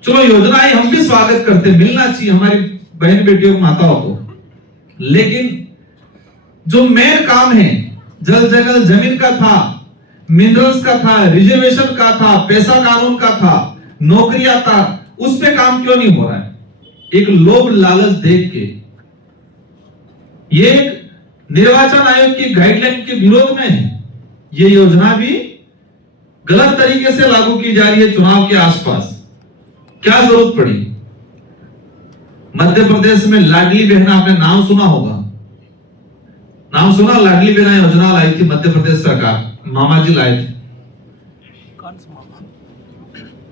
चलो योजना है, हम भी स्वागत करते, मिलना चाहिए हमारी बहन बेटियों को, माताओं को, लेकिन जो मेन काम है, जल जंगल जमीन का था, मिनरल्स का था, रिजर्वेशन का था, पैसा कानून का था, नौकरियां था, उस पे काम क्यों नहीं हो रहा है? एक लोभ लालच देख के, ये निर्वाचन आयोग की गाइडलाइन के विरोध में है। ये योजना भी गलत तरीके से लागू की जा रही है चुनाव के आसपास। क्या जरूरत पड़ी? मध्य प्रदेश में लाडली बहना, आपने नाम सुना होगा, नाम सुना? लाडली बहना योजना लाई थी मध्य प्रदेश सरकार, मामा जी लाए थे।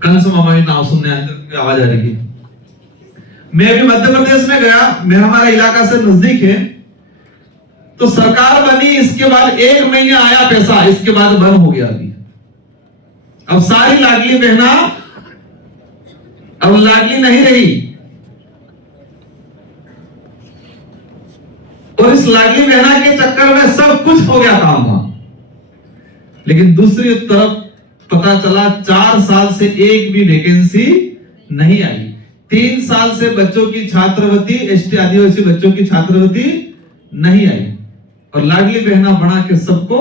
कंस मामा जी नाम सुनने आवाज आ रही है। मैं भी मध्य प्रदेश में गया, मेरा हमारा इलाका से नजदीक है, तो सरकार बनी, इसके बाद 1 महीने आया पैसा, इसके बाद बंद हो गया। अभी अब सारी लाडली बहना अब लाडली नहीं रही। और इस लाडली बहना के चक्कर में सब कुछ हो गया काम वहां। लेकिन दूसरी तरफ पता चला 4 साल से एक भी वैकेंसी नहीं आई। 3 साल से बच्चों की छात्रवृत्ति, एसटी आदिवासी बच्चों की छात्रवृत्ति नहीं आई, और लाडली बहना बना के सबको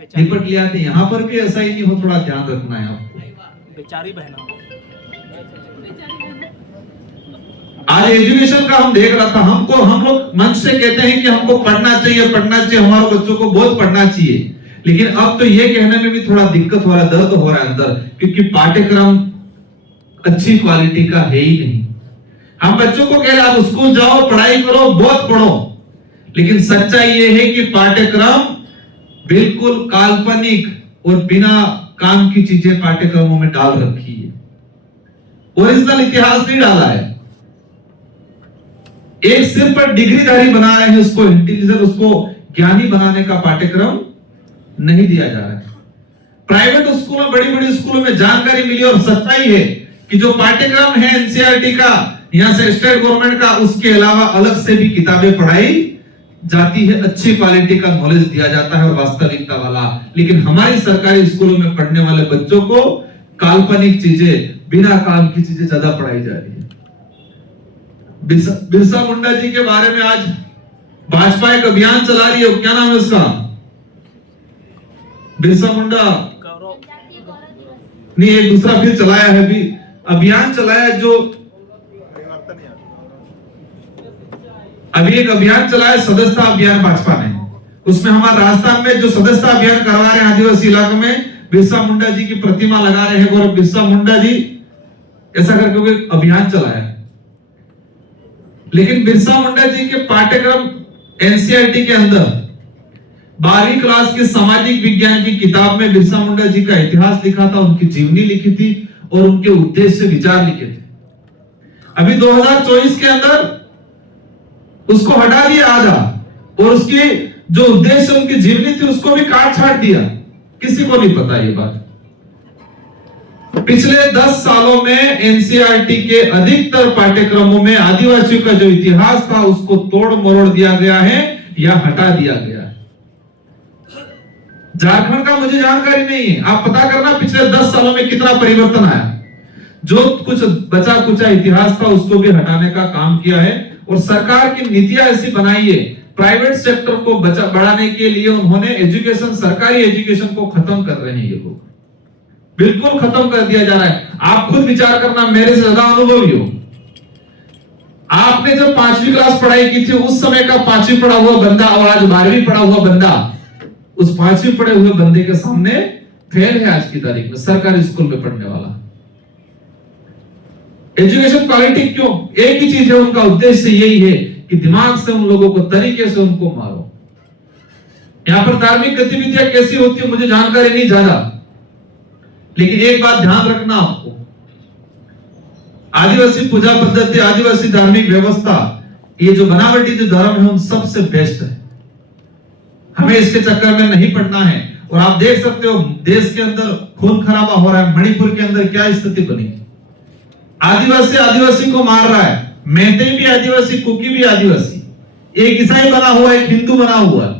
निपट लिया। थे यहां पर भी ऐसा ही नहीं हो, थोड़ा ध्यान रखना है आपको। बेचारी बहना आज एजुकेशन का हम देख रहा था, हम लोग मंच से कहते हैं कि हमको पढ़ना चाहिए, हमारे बच्चों को बहुत पढ़ना चाहिए, लेकिन अब तो ये कहने में भी थोड़ा दिक्कत हो रहा है, दर्द हो रहा है अंदर, क्योंकि पाठ्यक्रम अच्छी क्वालिटी का है ही नहीं। हम बच्चों को कह रहे आप स्कूल जाओ, पढ़ाई करो, बहुत पढ़ो, लेकिन सच्चाई ये है कि पाठ्यक्रम बिल्कुल काल्पनिक और बिना काम की चीजें पाठ्यक्रमों में डाल रखी है। ओरिजिनल इतिहास नहीं डाला है। एक सिर पर डिग्रीधारी बना रहे हैं, उसको इंटेलिजेंट, उसको ज्ञानी बनाने का पाठ्यक्रम नहीं दिया जा रहा है। प्राइवेट स्कूलों, बड़ी बड़ी स्कूलों में जानकारी मिली, और सच्चाई है कि जो पाठ्यक्रम है एनसीईआरटी का, यहां से स्टेट गवर्नमेंट का, उसके अलावा अलग से भी किताबें पढ़ाई जाती है, अच्छी क्वालिटी का नॉलेज दिया जाता है और वास्तविकता वाला। लेकिन हमारी सरकारी स्कूलों में पढ़ने वाले बच्चों को काल्पनिक चीजें, बिना काम की चीजें ज्यादा पढ़ाई जा रही है। बिरसा मुंडा जी के बारे में आज भाजपा एक अभियान चला रही है, क्या नाम है उसका? बिरसा मुंडा नहीं, एक दूसरा फिर चलाया है, भी अभियान चलाया, जो अभी एक अभियान चलाया सदस्यता अभियान भाजपा ने, उसमें हमारे राजस्थान में जो सदस्यता अभियान करवा रहे हैं आदिवासी इलाकों में, बिरसा मुंडा जी की प्रतिमा लगा रहे हैं, और बिरसा मुंडा जी ऐसा करके एक अभियान चलाया। लेकिन बिरसा मुंडा जी के पाठ्यक्रम एनसीईआरटी के अंदर 12वीं क्लास के सामाजिक विज्ञान की किताब में बिरसा मुंडा जी का इतिहास लिखा था, उनकी जीवनी लिखी थी, और उनके उद्देश्य विचार लिखे थे। अभी 2024 के अंदर उसको हटा दिया आधा, और उसकी जो उद्देश्य उनकी जीवनी थी उसको भी काट छाट दिया। किसी को नहीं पता ये बात। पिछले 10 सालों में एनसीईआरटी के अधिकतर पाठ्यक्रमों में आदिवासियों का जो इतिहास था उसको तोड़ मरोड़ दिया गया है या हटा दिया गया है। झारखंड का मुझे जानकारी नहीं है, आप पता करना पिछले 10 सालों में कितना परिवर्तन आया। जो कुछ बचा कुचा इतिहास था उसको भी हटाने का काम किया है, और सरकार की नीतियां ऐसी बनाई है, प्राइवेट सेक्टर को बढ़ाने के लिए उन्होंने एजुकेशन, सरकारी एजुकेशन को खत्म कर रहे हैं। ये लोग बिल्कुल खत्म कर दिया जा रहा है। आप खुद विचार करना, मेरे से ज्यादा अनुभवी हो। आपने जब 5वीं क्लास पढ़ाई की थी, उस समय का 5वीं पढ़ा हुआ बंदा और आज 12वीं पढ़ा हुआ बंदा, उस 5वीं पढ़े हुए बंदे के सामने फेल है आज की तारीख में, सरकारी स्कूल में पढ़ने वाला। एजुकेशन क्वालिटी क्यों? एक ही चीज है, उनका उद्देश्य यही है कि दिमाग से उन लोगों को, तरीके से उनको मारो। यहां पर धार्मिक गतिविधियां कैसी होती है मुझे जानकारी नहीं ज्यादा, लेकिन एक बात ध्यान रखना आपको, आदिवासी पूजा पद्धति, आदिवासी धार्मिक व्यवस्था, ये जो बनावटी जो धर्म है उन सबसे बेस्ट है। हमें इसके चक्कर में नहीं पड़ना है। और आप देख सकते हो देश के अंदर खून खराबा हो रहा है। मणिपुर के अंदर क्या स्थिति बनी, आदिवासी आदिवासी को मार रहा है, मैते भी आदिवासी, कुकी भी आदिवासी, एक ईसाई बना हुआ है, एक हिंदू बना हुआ है,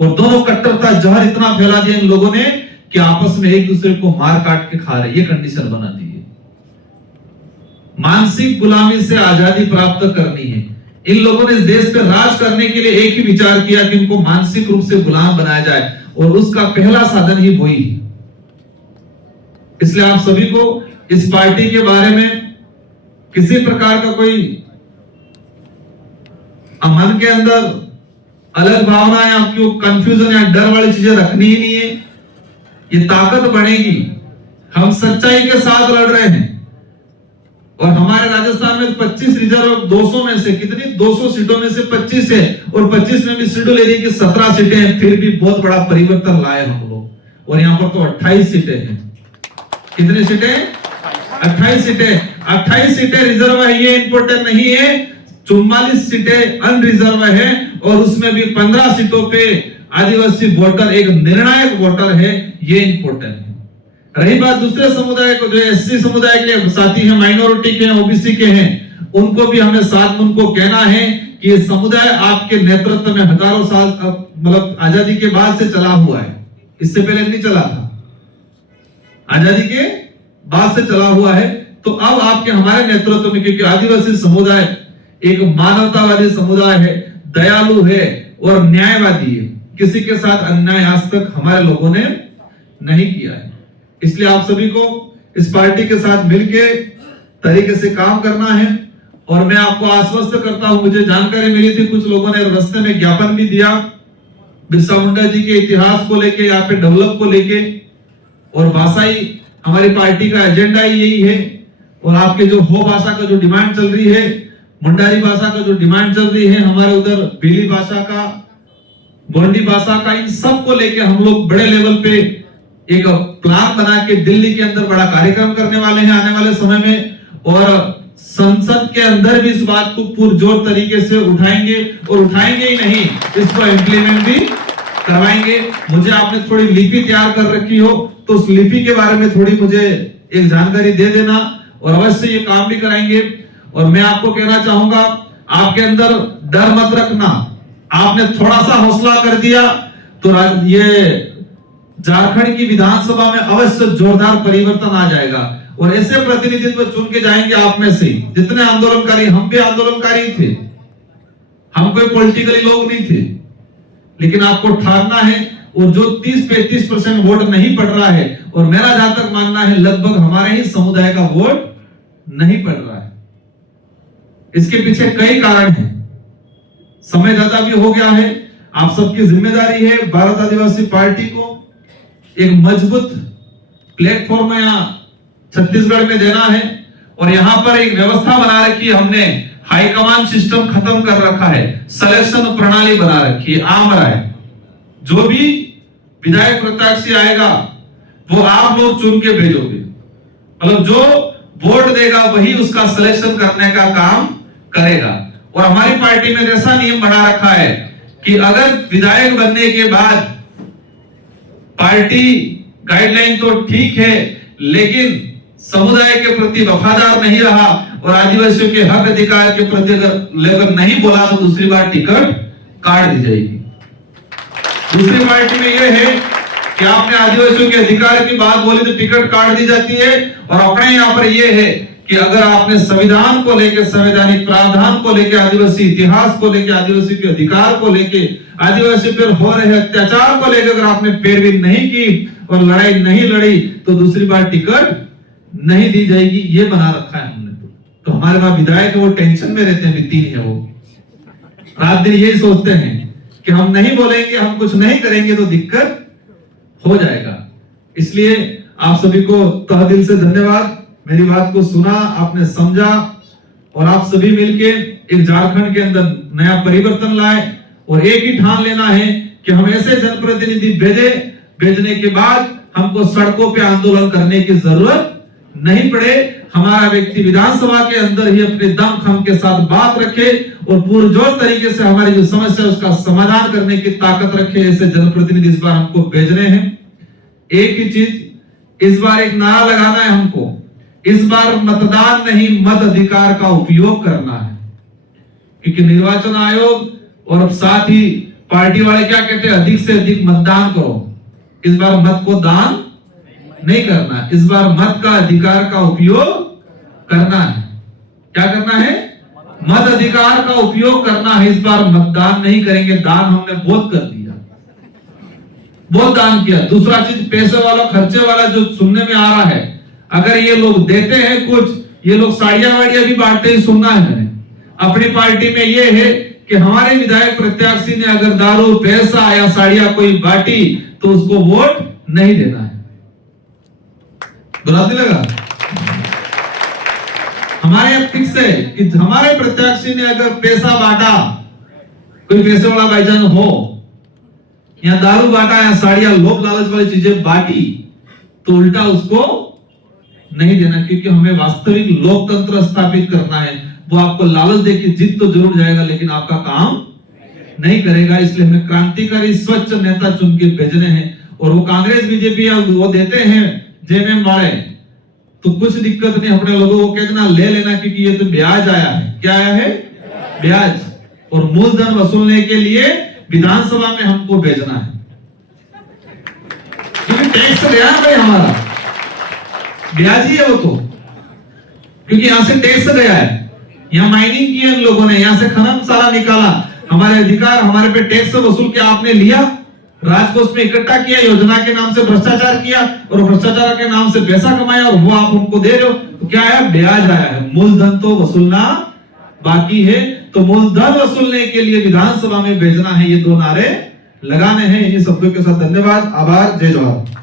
और दोनों कट्टरता जहर इतना फैला दिया इन लोगों ने कि आपस में एक दूसरे को मार काट के खा रहे, ये कंडीशन बना दी है। मानसिक गुलामी से आजादी प्राप्त करनी है। इन लोगों ने इस देश पे राज करने के लिए एक ही विचार किया कि इनको मानसिक रूप से गुलाम बनाया जाए, और उसका पहला साधन ही वही है। इसलिए आप सभी को इस पार्टी के बारे में किसी प्रकार का कोई मन के अंदर अलग भावना या आपकी कंफ्यूजन या डर वाली चीजें रखनी ही नहीं है। ये ताकत बढ़ेगी। हम सच्चाई के साथ लड़ रहे हैं, और हमारे राजस्थान में 25 रिजर्व, 200 में से कितनी, 200 सीटों में से 25 है, और 25 में भी शेड्यूल एरिया की 17 सीटें हैं। फिर भी बहुत बड़ा परिवर्तन लाए हम लोग, और यहाँ पर तो 28 सीटें हैं। कितनी सीटें? 28 सीटें। 28 सीटें रिजर्व है, ये इंपॉर्टेंट नहीं है। 44 सीटें अनरिजर्व है, और उसमें भी 15 सीटों पे आदिवासी वोटर एक निर्णायक वोटर है, ये इंपॉर्टेंट है। रही बात दूसरे समुदाय को, जो एससी समुदाय के साथी हैं, माइनॉरिटी के हैं, ओबीसी के हैं, उनको भी हमें साथ में उनको कहना है कि ये समुदाय आपके नेतृत्व में हजारों साल मतलब आजादी के बाद से चला हुआ है, इससे पहले नहीं चला था, आजादी के बाद से चला हुआ है। तो अब आपके हमारे नेतृत्व में, क्योंकि आदिवासी समुदाय एक मानवतावादी समुदाय है, दयालु है और न्यायवादी है, किसी के साथ अन्याय आज तक हमारे लोगों ने नहीं किया है। इसलिए आप सभी को इस पार्टी के साथ मिलके तरीके से काम करना है। और मैं आपको आश्वस्त करता हूं, मुझे जानकारी मिली थी, कुछ लोगों ने रास्ते में ज्ञापन भी दिया बिरसा मुंडा जी के इतिहास को लेके, यहाँ पे डेवलप को लेके, और भाषा ही हमारी पार्टी का एजेंडा ही यही है। और आपके जो हो भाषा का जो डिमांड चल रही है, मुंडारी भाषा का जो डिमांड चल रही है, हमारे उधर भीली भाषा का, गोंडी भाषा का, इन सब को लेके हम लोग बड़े लेवल पे एक प्लान बना के दिल्ली के अंदर बड़ा कार्यक्रम करने वाले हैं आने वाले समय में। और संसद के अंदर भी इस बात को पुरजोर तरीके से उठाएंगे, और उठाएंगे ही नहीं, इसको इम्प्लीमेंट भी करवाएंगे। मुझे आपने थोड़ी लिपि तैयार कर रखी हो तो उस लिपि के बारे में थोड़ी मुझे एक जानकारी दे देना, और अवश्य ये काम भी कराएंगे। और मैं आपको कहना चाहूंगा, आपके अंदर डर मत रखना, आपने थोड़ा सा हौसला कर दिया तो ये झारखंड की विधानसभा में अवश्य जोरदार परिवर्तन आ जाएगा। और ऐसे प्रतिनिधित्व चुन के जाएंगे आप में से जितने आंदोलनकारी, हम भी आंदोलनकारी थे, हम कोई पॉलिटिकली लोग नहीं थे, लेकिन आपको ठानना है। और जो 30-35% वोट नहीं पड़ रहा है, और मेरा जहां तक मानना है लगभग हमारे ही समुदाय का वोट नहीं पड़ रहा है, इसके पीछे कई कारण हैं। समय ज्यादा भी हो गया है, आप सबकी जिम्मेदारी है भारत आदिवासी पार्टी को एक मजबूत प्लेटफॉर्म यहाँ छत्तीसगढ़ में देना है। और यहाँ पर एक व्यवस्था बना रखी है हमने, हाईकमान सिस्टम खत्म कर रखा है, सिलेक्शन प्रणाली बना रखी है, आम राय, जो भी विधायक प्रत्याशी आएगा वो आप लोग चुन के भेजोगे, मतलब जो वोट देगा वही उसका सिलेक्शन करने का काम करेगा। और हमारी पार्टी में ऐसा नियम बना रखा है कि अगर विधायक बनने के बाद पार्टी गाइडलाइन तो ठीक है, लेकिन समुदाय के प्रति वफादार नहीं रहा और आदिवासियों के हक अधिकार के प्रति अगर लेकर नहीं बोला तो दूसरी बार टिकट काट दी जाएगी। दूसरी पार्टी में यह है कि आपने आदिवासियों के अधिकार की बात बोली तो टिकट काट दी जाती है। और अपने यहाँ पर यह है कि अगर आपने संविधान को लेकर, संवैधानिक प्रावधान को लेकर, आदिवासी इतिहास को लेकर, आदिवासी के अधिकार को लेकर, आदिवासी पर हो रहे अत्याचार को लेकर अगर आपने पैरवी नहीं की और लड़ाई नहीं लड़ी तो दूसरी बार टिकट नहीं दी जाएगी, ये बना रखा है हमने। तो हमारे वहां विधायक वो टेंशन में रहते हैं, तीन है वो, रात दिन यही सोचते हैं कि हम नहीं बोलेंगे, हम कुछ नहीं करेंगे तो दिक्कत हो जाएगा। इसलिए आप सभी को तहे दिल से धन्यवाद, मेरी बात को सुना, आपने समझा, और आप सभी मिलके एक झारखंड के अंदर नया परिवर्तन लाए। और एक ही ठान लेना है कि हम ऐसे जनप्रतिनिधि भेजने के बाद हमको सड़कों पे आंदोलन करने की जरूरत नहीं पड़े। हमारा व्यक्ति विधानसभा के अंदर ही अपने दम खम के साथ बात रखे और पुरजोर तरीके से हमारी जो समस्या है उसका समाधान करने की ताकत रखे। ऐसे जनप्रतिनिधि इस बार हमको भेजने हैं। एक ही चीज, इस बार एक नारा लगाना है हमको, इस बार मतदान नहीं मत अधिकार का उपयोग करना है। क्योंकि निर्वाचन आयोग और साथ ही पार्टी वाले क्या कहते हैं, अधिक से अधिक मतदान करो। इस बार मत को दान नहीं करना, इस बार मत का अधिकार का उपयोग करना है। क्या करना है? मत अधिकार का उपयोग करना है। इस बार मतदान नहीं करेंगे, दान हमने बहुत कर दिया, बहुत दान किया। दूसरा चीज, पैसे वाला खर्चे वाला जो सुनने में आ रहा है, अगर ये लोग देते हैं कुछ, ये लोग साड़ियां वाड़ियां भी बांटते हैं, सुनना है मैंने। अपनी पार्टी में ये है कि हमारे विधायक प्रत्याशी ने अगर दारू, पैसा या साड़ियां कोई बांटी तो उसको वोट नहीं देना है। बुरा नहीं लगा? हमारे यहाँ फिक्स है कि हमारे प्रत्याशी ने अगर पैसा बांटा, कोई पैसे वाला भाईजान हो, या दारू बांटा या साड़ियां, लोक लालच वाली चीजें बांटी, तो उल्टा उसको नहीं देना। क्योंकि हमें वास्तविक लोकतंत्र स्थापित करना है। वो आपको लालच देके जीत तो जरूर जाएगा, लेकिन आपका काम नहीं करेगा। इसलिए हमें क्रांतिकारी स्वच्छ नेता चुन के भेजने हैं। और वो कांग्रेस बीजेपी वो देते हैं जेएमएम वाले, तो कुछ दिक्कत नहीं, अपने लोगों को कहना ले लेना, क्योंकि ये तो ब्याज आया है। क्या आया है? ब्याज। और मूलधन वसूलने के लिए विधानसभा में हमको भेजना है, क्योंकि टैक्स गया भाई हमारा ब्याज ही है वो तो, क्योंकि यहां से टैक्स गया है, यहाँ माइनिंग की है इन लोगों ने, यहाँ से खनन सारा निकाला, हमारे अधिकार हमारे पे टैक्स वसूल के आपने लिया, राजकोष में इकट्ठा किया, योजना के नाम से भ्रष्टाचार किया और भ्रष्टाचार के नाम से पैसा कमाया और वो आप हमको दे रहे हो, तो क्या आया? ब्याज आया है। मूलधन तो वसूलना बाकी है, तो मूलधन वसूलने के लिए विधानसभा में भेजना है, ये दो नारे लगाने हैं। इन्हीं शब्दों के साथ धन्यवाद, आभार, जय जवाहर।